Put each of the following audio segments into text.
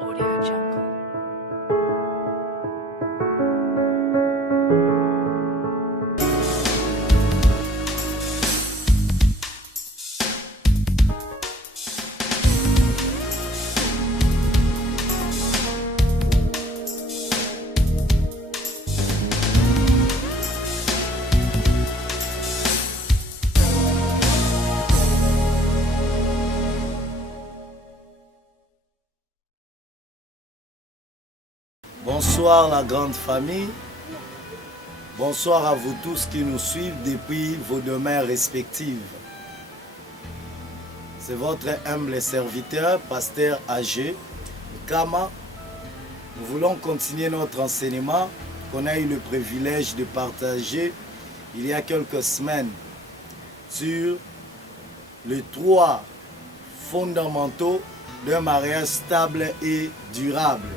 Audio Jungle. Bonsoir la grande famille, bonsoir à vous tous qui nous suivent depuis vos demeures respectives. C'est votre humble serviteur, Pasteur AG Kama. Nous voulons continuer notre enseignement qu'on a eu le privilège de partager il y a quelques semaines sur les 3 fondamentaux d'un mariage stable et durable.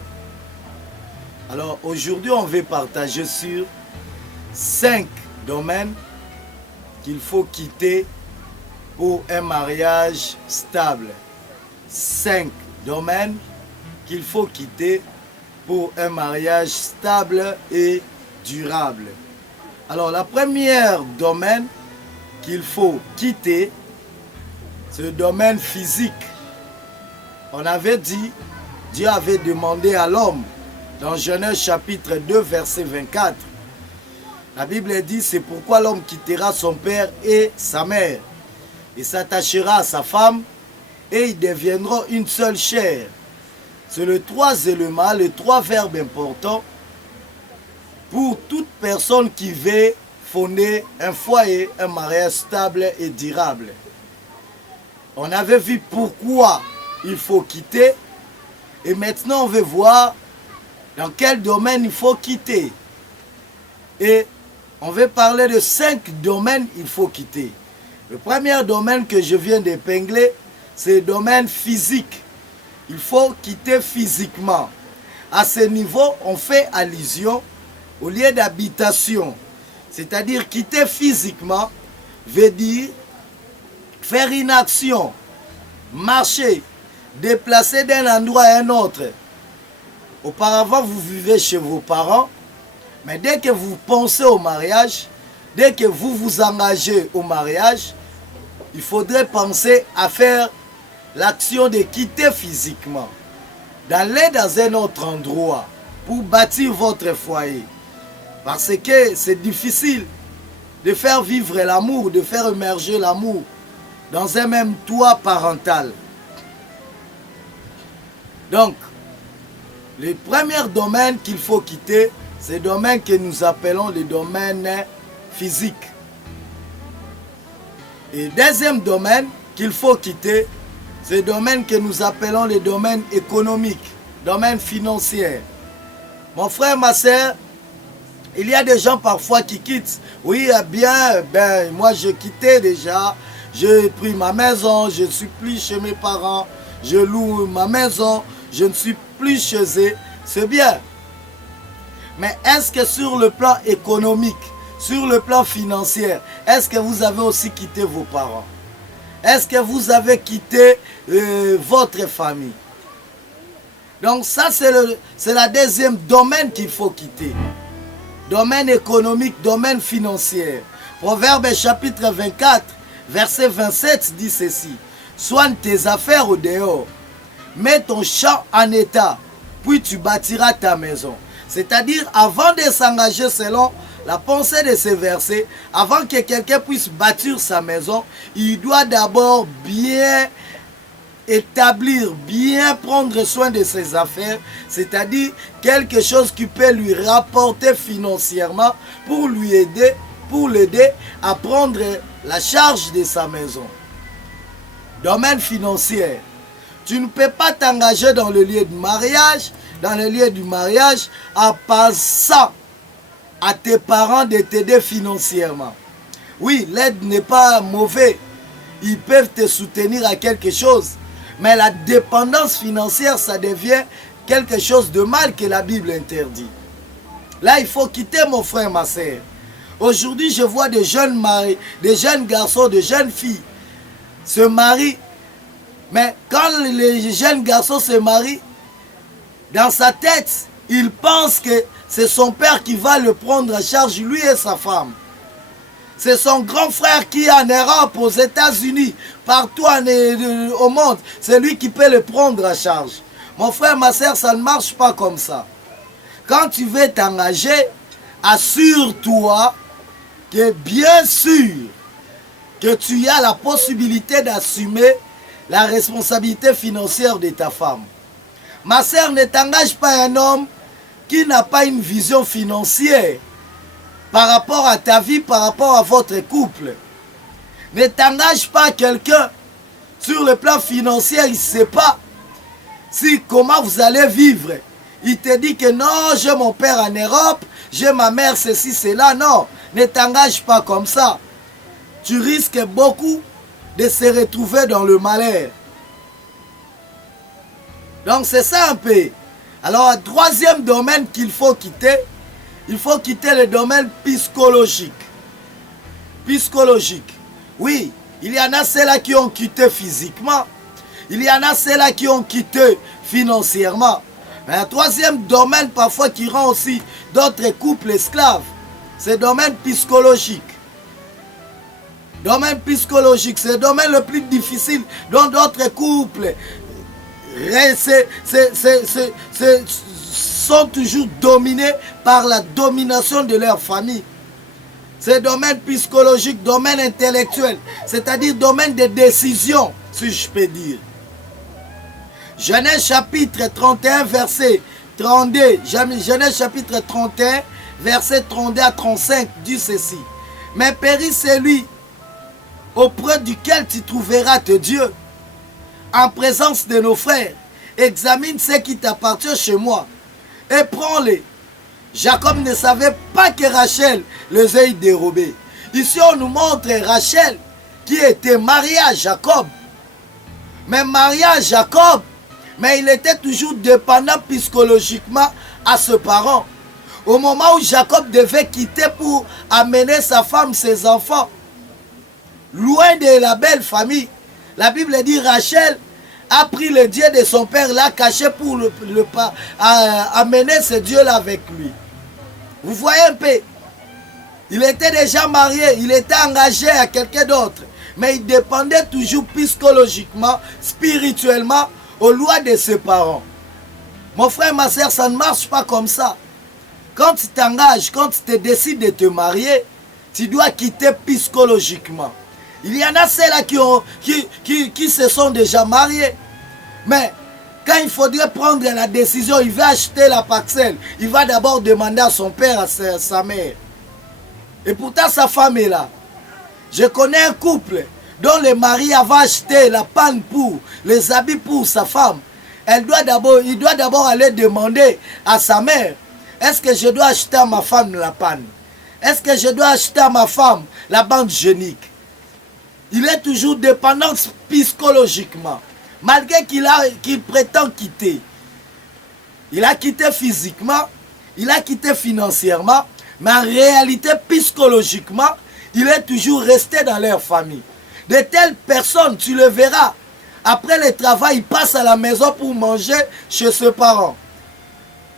Alors aujourd'hui, on va partager sur 5 domaines qu'il faut quitter pour un mariage stable. 5 domaines qu'il faut quitter pour un mariage stable et durable. Alors la première domaine qu'il faut quitter, c'est le domaine physique. On avait dit, Dieu avait demandé à l'homme, dans Genèse chapitre 2, verset 24, la Bible dit, c'est pourquoi l'homme quittera son père et sa mère, et s'attachera à sa femme, et ils deviendront une seule chair. C'est le 3 éléments, les 3 verbes importants pour toute personne qui veut fonder un foyer, un mariage stable et durable. On avait vu pourquoi il faut quitter, et maintenant on veut voir dans quel domaine il faut quitter. Et on va parler de 5 domaines qu'il faut quitter. Le premier domaine que je viens d'épingler, c'est le domaine physique. Il faut quitter physiquement. À ce niveau, on fait allusion au lieu d'habitation. C'est-à-dire quitter physiquement veut dire faire une action, marcher, déplacer d'un endroit à un autre. Auparavant, vous vivez chez vos parents, mais dès que vous pensez au mariage, dès que vous vous engagez au mariage, il faudrait penser à faire l'action de quitter physiquement, d'aller dans un autre endroit pour bâtir votre foyer. Parce que c'est difficile de faire vivre l'amour, de faire émerger l'amour dans un même toit parental. Donc, le premier domaine qu'il faut quitter, c'est le domaine que nous appelons le domaine physique. Et le deuxième domaine qu'il faut quitter, c'est le domaine que nous appelons le domaine économique, domaine financier. Mon frère, ma soeur, il y a des gens parfois qui quittent. Oui, bien, moi je quittais déjà, j'ai pris ma maison, je ne suis plus chez mes parents, je loue ma maison, je ne suis plus chez eux, c'est bien. Mais est-ce que sur le plan économique, sur le plan financier, est-ce que vous avez aussi quitté vos parents? Est-ce que vous avez quitté votre famille? Donc ça, c'est le deuxième domaine qu'il faut quitter. Domaine économique, domaine financier. Proverbe chapitre 24, verset 27 dit ceci. Soigne tes affaires au dehors. Mets ton champ en état, puis tu bâtiras ta maison. C'est-à-dire, avant de s'engager selon la pensée de ces versets, avant que quelqu'un puisse bâtir sa maison, il doit d'abord bien établir, bien prendre soin de ses affaires, c'est-à-dire quelque chose qui peut lui rapporter financièrement pour lui aider, pour l'aider à prendre la charge de sa maison. Domaine financier. Tu ne peux pas t'engager dans le lieu du mariage, en pensant à tes parents de t'aider financièrement. Oui, l'aide n'est pas mauvaise. Ils peuvent te soutenir à quelque chose. Mais la dépendance financière, ça devient quelque chose de mal que la Bible interdit. Là, il faut quitter, mon frère, ma soeur. Aujourd'hui, je vois des jeunes maris, des jeunes garçons, des jeunes filles se marient, Mais quand les jeunes garçons se marient, dans sa tête, il pense que c'est son père qui va le prendre en charge, lui et sa femme. C'est son grand frère qui est en Europe, aux États-Unis, partout au monde. C'est lui qui peut le prendre en charge. Mon frère, ma soeur, ça ne marche pas comme ça. Quand tu veux t'engager, assure-toi que bien sûr que tu as la possibilité d'assumer la responsabilité financière de ta femme. Ma soeur, ne t'engage pas un homme qui n'a pas une vision financière par rapport à ta vie, par rapport à votre couple. Ne t'engage pas quelqu'un sur le plan financier, il ne sait pas comment vous allez vivre. Il te dit que non, j'ai mon père en Europe, j'ai ma mère, ceci, cela. Non, ne t'engage pas comme ça. Tu risques beaucoup de se retrouver dans le malheur. Donc c'est ça un peu. Alors, un troisième domaine qu'il faut quitter, il faut quitter le domaine psychologique. Psychologique. Oui, il y en a ceux-là qui ont quitté physiquement. Il y en a ceux-là qui ont quitté financièrement. Mais un troisième domaine parfois qui rend aussi d'autres couples esclaves, c'est le domaine psychologique. Domaine psychologique, c'est le domaine le plus difficile dont d'autres couples sont toujours dominés par la domination de leur famille. C'est le domaine psychologique, domaine intellectuel, c'est-à-dire domaine de décision, si je peux dire. Genèse chapitre 31, verset 32. Genèse chapitre 31, verset 32 à 35 dit ceci. Mais périt celui auprès duquel tu trouveras tes dieux, en présence de nos frères. Examine ce qui t'appartient chez moi et prends-les. Jacob ne savait pas que Rachel les ait dérobés. Ici, on nous montre Rachel qui était mariée à Jacob. Mais mariée à Jacob, mais il était toujours dépendant psychologiquement à ses parents. Au moment où Jacob devait quitter pour amener sa femme, ses enfants, loin de la belle famille, la Bible dit Rachel a pris le Dieu de son père, l'a caché pour amener ce Dieu-là avec lui. Vous voyez un peu, il était déjà marié, il était engagé à quelqu'un d'autre, mais il dépendait toujours psychologiquement, spirituellement, aux lois de ses parents. Mon frère, ma soeur, ça ne marche pas comme ça. Quand tu t'engages, quand tu te décides de te marier, tu dois quitter psychologiquement. Il y en a ceux-là qui se sont déjà mariés. Mais quand il faudrait prendre la décision, il va acheter la parcelle. Il va d'abord demander à son père, à sa mère. Et pourtant, sa femme est là. Je connais un couple dont le mari avait acheté la panne pour les habits pour sa femme. Il doit d'abord aller demander à sa mère, est-ce que je dois acheter à ma femme la panne? Est-ce que je dois acheter à ma femme la bande hygiénique? Il est toujours dépendant psychologiquement. Malgré qu'il prétend quitter. Il a quitté physiquement, il a quitté financièrement, mais en réalité, psychologiquement, il est toujours resté dans leur famille. De telles personnes, tu le verras, après le travail, il passe à la maison pour manger chez ses parents.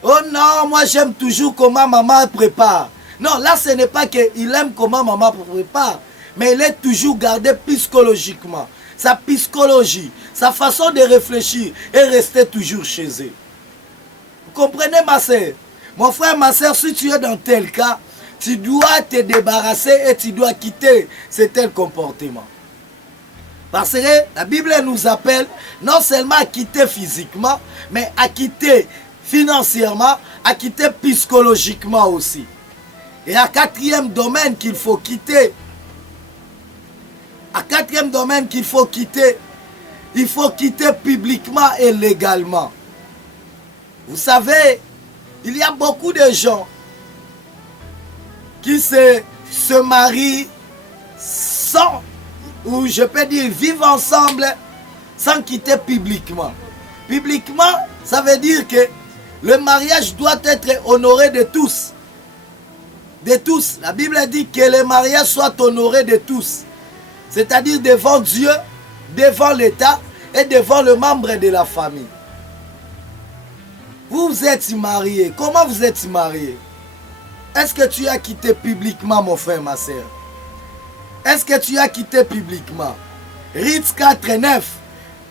Oh non, moi j'aime toujours comment maman prépare. Non, là ce n'est pas qu'il aime comment maman prépare, mais il est toujours gardé psychologiquement. Sa psychologie, sa façon de réfléchir est restée toujours chez eux. Vous comprenez ma soeur? Mon frère, ma soeur, si tu es dans tel cas, tu dois te débarrasser et tu dois quitter ce tel comportement. Parce que la Bible nous appelle non seulement à quitter physiquement, mais à quitter financièrement, à quitter psychologiquement aussi. Et un quatrième domaine qu'il faut quitter, il faut quitter publiquement et légalement. Vous savez, il y a beaucoup de gens qui se marient sans, ou je peux dire vivent ensemble sans quitter publiquement. Publiquement, ça veut dire que le mariage doit être honoré de tous. De tous. La Bible dit que le mariage soit honoré de tous. C'est-à-dire devant Dieu, devant l'État et devant le membre de la famille. Vous êtes marié. Comment vous êtes marié? Est-ce que tu as quitté publiquement, mon frère, ma soeur? Est-ce que tu as quitté publiquement? Rites 4:9.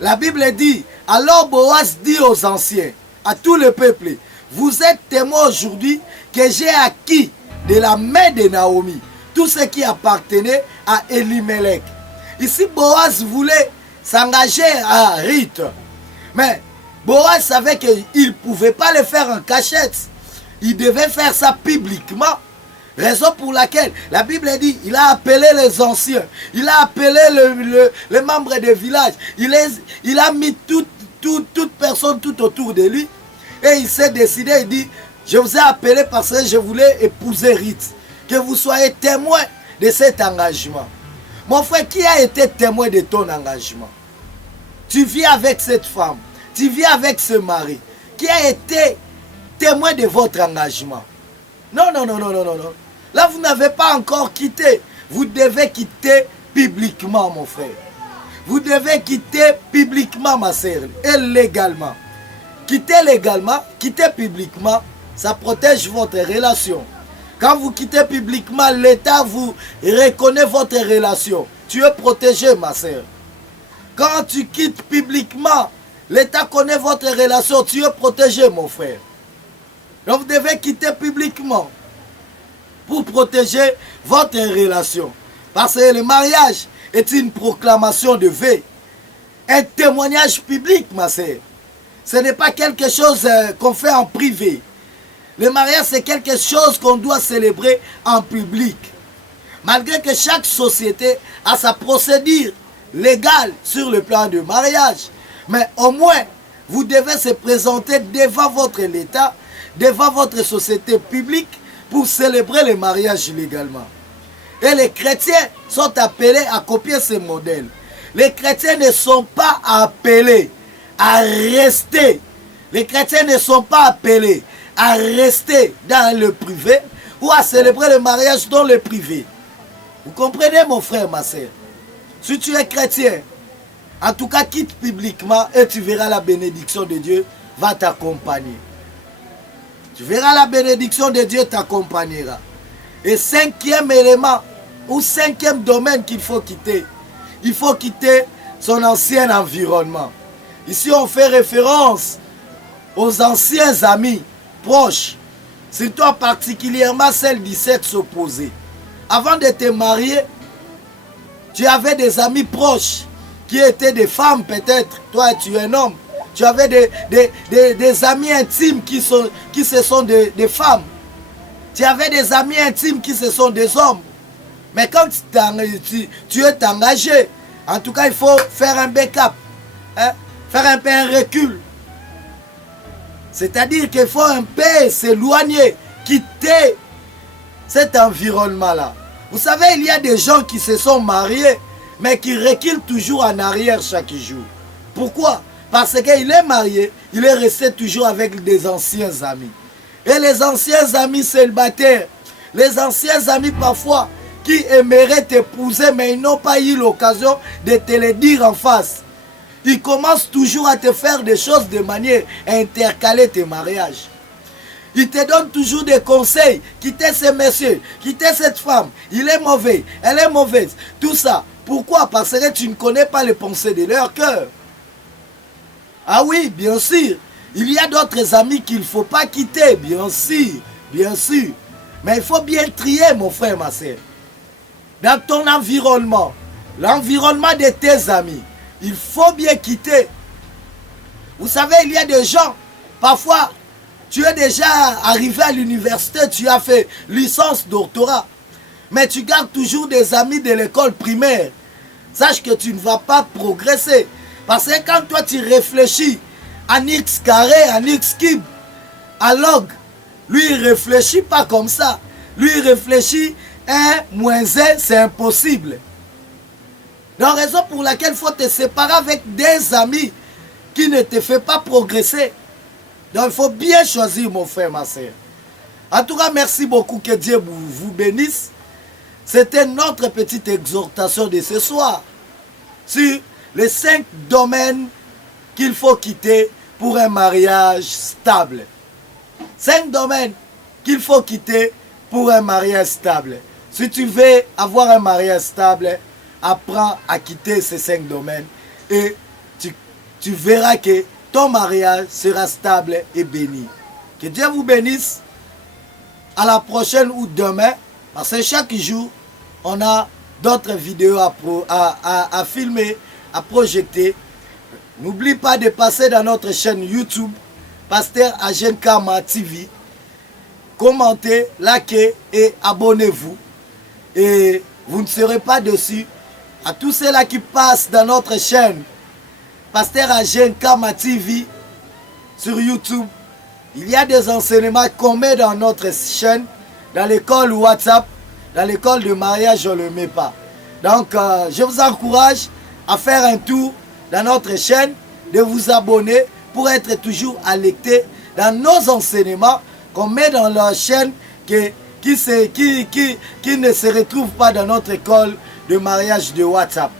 La Bible dit, alors Boaz dit aux anciens, à tout le peuple, vous êtes témoins aujourd'hui que j'ai acquis de la main de Naomi tout ce qui appartenait à Elimelech. Ici, Boaz voulait s'engager à Ruth. Mais Boaz savait qu'il ne pouvait pas le faire en cachette. Il devait faire ça publiquement. Raison pour laquelle la Bible dit, il a appelé les anciens, il a appelé les membres des villages, il a mis toute personne tout autour de lui. Et il s'est décidé, il dit, je vous ai appelé parce que je voulais épouser Ruth. Que vous soyez témoin de cet engagement. Mon frère, qui a été témoin de ton engagement? Tu vis avec cette femme, tu vis avec ce mari. Qui a été témoin de votre engagement? Non, non, non, non, non, non, non. Là, vous n'avez pas encore quitté. Vous devez quitter publiquement, mon frère. Vous devez quitter publiquement, ma sœur, et légalement. Quitter légalement, quitter publiquement, ça protège votre relation. Quand vous quittez publiquement, l'État vous reconnaît votre relation. Tu es protégé, ma sœur. Quand tu quittes publiquement, l'État connaît votre relation. Tu es protégé, mon frère. Donc vous devez quitter publiquement pour protéger votre relation. Parce que le mariage est une proclamation de vœux. Un témoignage public, ma sœur. Ce n'est pas quelque chose qu'on fait en privé. Le mariage, c'est quelque chose qu'on doit célébrer en public. Malgré que chaque société a sa procédure légale sur le plan du mariage. Mais au moins, vous devez se présenter devant votre État, devant votre société publique pour célébrer le mariage légalement. Et les chrétiens sont appelés à copier ce modèle. Les chrétiens ne sont pas appelés à rester. Les chrétiens ne sont pas appelés à rester dans le privé ou à célébrer le mariage dans le privé. Vous comprenez, mon frère, ma soeur? Si tu es chrétien, en tout cas, quitte publiquement et tu verras la bénédiction de Dieu va t'accompagner. Tu verras la bénédiction de Dieu t'accompagnera. Et cinquième élément ou cinquième domaine qu'il faut quitter, il faut quitter son ancien environnement. Ici, on fait référence aux anciens amis proches, surtout particulièrement celles du sexe opposé. Avant de te marier, tu avais des amis proches qui étaient des femmes peut-être. Toi, tu es un homme. Tu avais des amis intimes qui se sont des femmes. Tu avais des amis intimes qui se sont des hommes. Mais quand tu es engagé, en tout cas, il faut faire un backup. Hein? Faire un peu un recul. C'est-à-dire qu'il faut un peu s'éloigner, quitter cet environnement-là. Vous savez, il y a des gens qui se sont mariés, mais qui reculent toujours en arrière chaque jour. Pourquoi? Parce qu'il est marié, il est resté toujours avec des anciens amis. Et les anciens amis célibataires, les anciens amis parfois qui aimeraient t'épouser, mais ils n'ont pas eu l'occasion de te le dire en face. Ils commencent toujours à te faire des choses de manière à intercaler tes mariages. Ils te donnent toujours des conseils. Quittez ce monsieur, quittez cette femme. Il est mauvais, elle est mauvaise. Tout ça. Pourquoi? Parce que tu ne connais pas les pensées de leur cœur. Ah oui, bien sûr. Il y a d'autres amis qu'il ne faut pas quitter, bien sûr. Bien sûr. Mais il faut bien trier, mon frère, ma soeur. Dans ton environnement, l'environnement de tes amis, il faut bien quitter. Vous savez, il y a des gens, parfois, tu es déjà arrivé à l'université, tu as fait licence, doctorat, mais tu gardes toujours des amis de l'école primaire. Sache que tu ne vas pas progresser. Parce que quand toi tu réfléchis en x carré, en x cube, en log, lui il ne réfléchit pas comme ça. Lui il réfléchit 1 moins 1, c'est impossible. Donc raison pour laquelle il faut te séparer avec des amis qui ne te font pas progresser. Donc il faut bien choisir, mon frère, ma soeur. En tout cas, merci beaucoup, que Dieu vous bénisse. C'était notre petite exhortation de ce soir sur les 5 domaines qu'il faut quitter pour un mariage stable. 5 domaines qu'il faut quitter pour un mariage stable. Si tu veux avoir un mariage stable, apprends à quitter ces 5 domaines et tu verras que ton mariage sera stable et béni. Que Dieu vous bénisse. À la prochaine ou demain, parce que chaque jour, on a d'autres vidéos à filmer, à projeter. N'oublie pas de passer dans notre chaîne YouTube, Pasteur Agène Kama TV. Commentez, likez et abonnez-vous. Et vous ne serez pas dessus. À tous ceux-là qui passent dans notre chaîne, Pasteur Agène Kama TV, sur YouTube, il y a des enseignements qu'on met dans notre chaîne, dans l'école WhatsApp, dans l'école de mariage, on ne le met pas. Donc, je vous encourage à faire un tour dans notre chaîne, de vous abonner pour être toujours alerté dans nos enseignements qu'on met dans la chaîne qui ne se retrouve pas dans notre école de mariage de WhatsApp,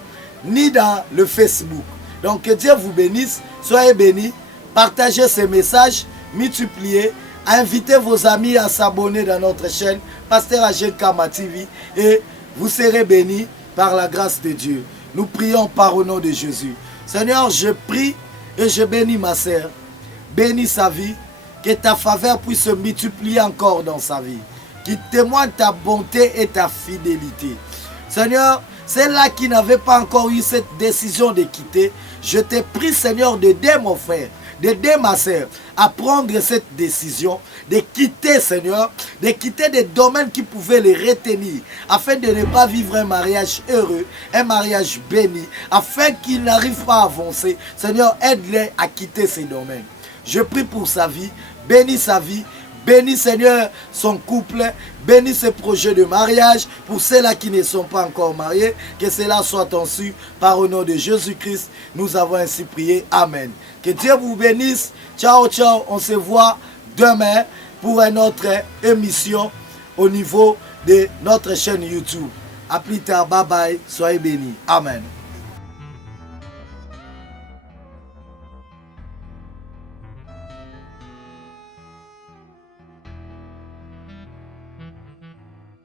ni dans le Facebook. Donc, que Dieu vous bénisse, soyez bénis, partagez ces messages, multipliez, invitez vos amis à s'abonner dans notre chaîne, Pasteur Agène Kama TV, et vous serez bénis par la grâce de Dieu. Nous prions par au nom de Jésus. Seigneur, je prie et je bénis ma sœur. Bénis sa vie, que ta faveur puisse se multiplier encore dans sa vie. Qui témoigne ta bonté et ta fidélité. Seigneur, celle-là qui n'avait pas encore eu cette décision de quitter, je te prie, Seigneur, d'aider mon frère, d'aider ma sœur à prendre cette décision, de quitter, Seigneur, de quitter des domaines qui pouvaient les retenir, afin de ne pas vivre un mariage heureux, un mariage béni, afin qu'ils n'arrivent pas à avancer. Seigneur, aide-les à quitter ces domaines. Je prie pour sa vie, bénis sa vie, bénis, Seigneur, son couple, bénis ses projets de mariage pour ceux-là qui ne sont pas encore mariés, que cela soit ensu par au nom de Jésus-Christ. Nous avons ainsi prié. Amen. Que Dieu vous bénisse. Ciao, ciao. On se voit demain pour une autre émission au niveau de notre chaîne YouTube. À plus tard. Bye bye. Soyez bénis. Amen.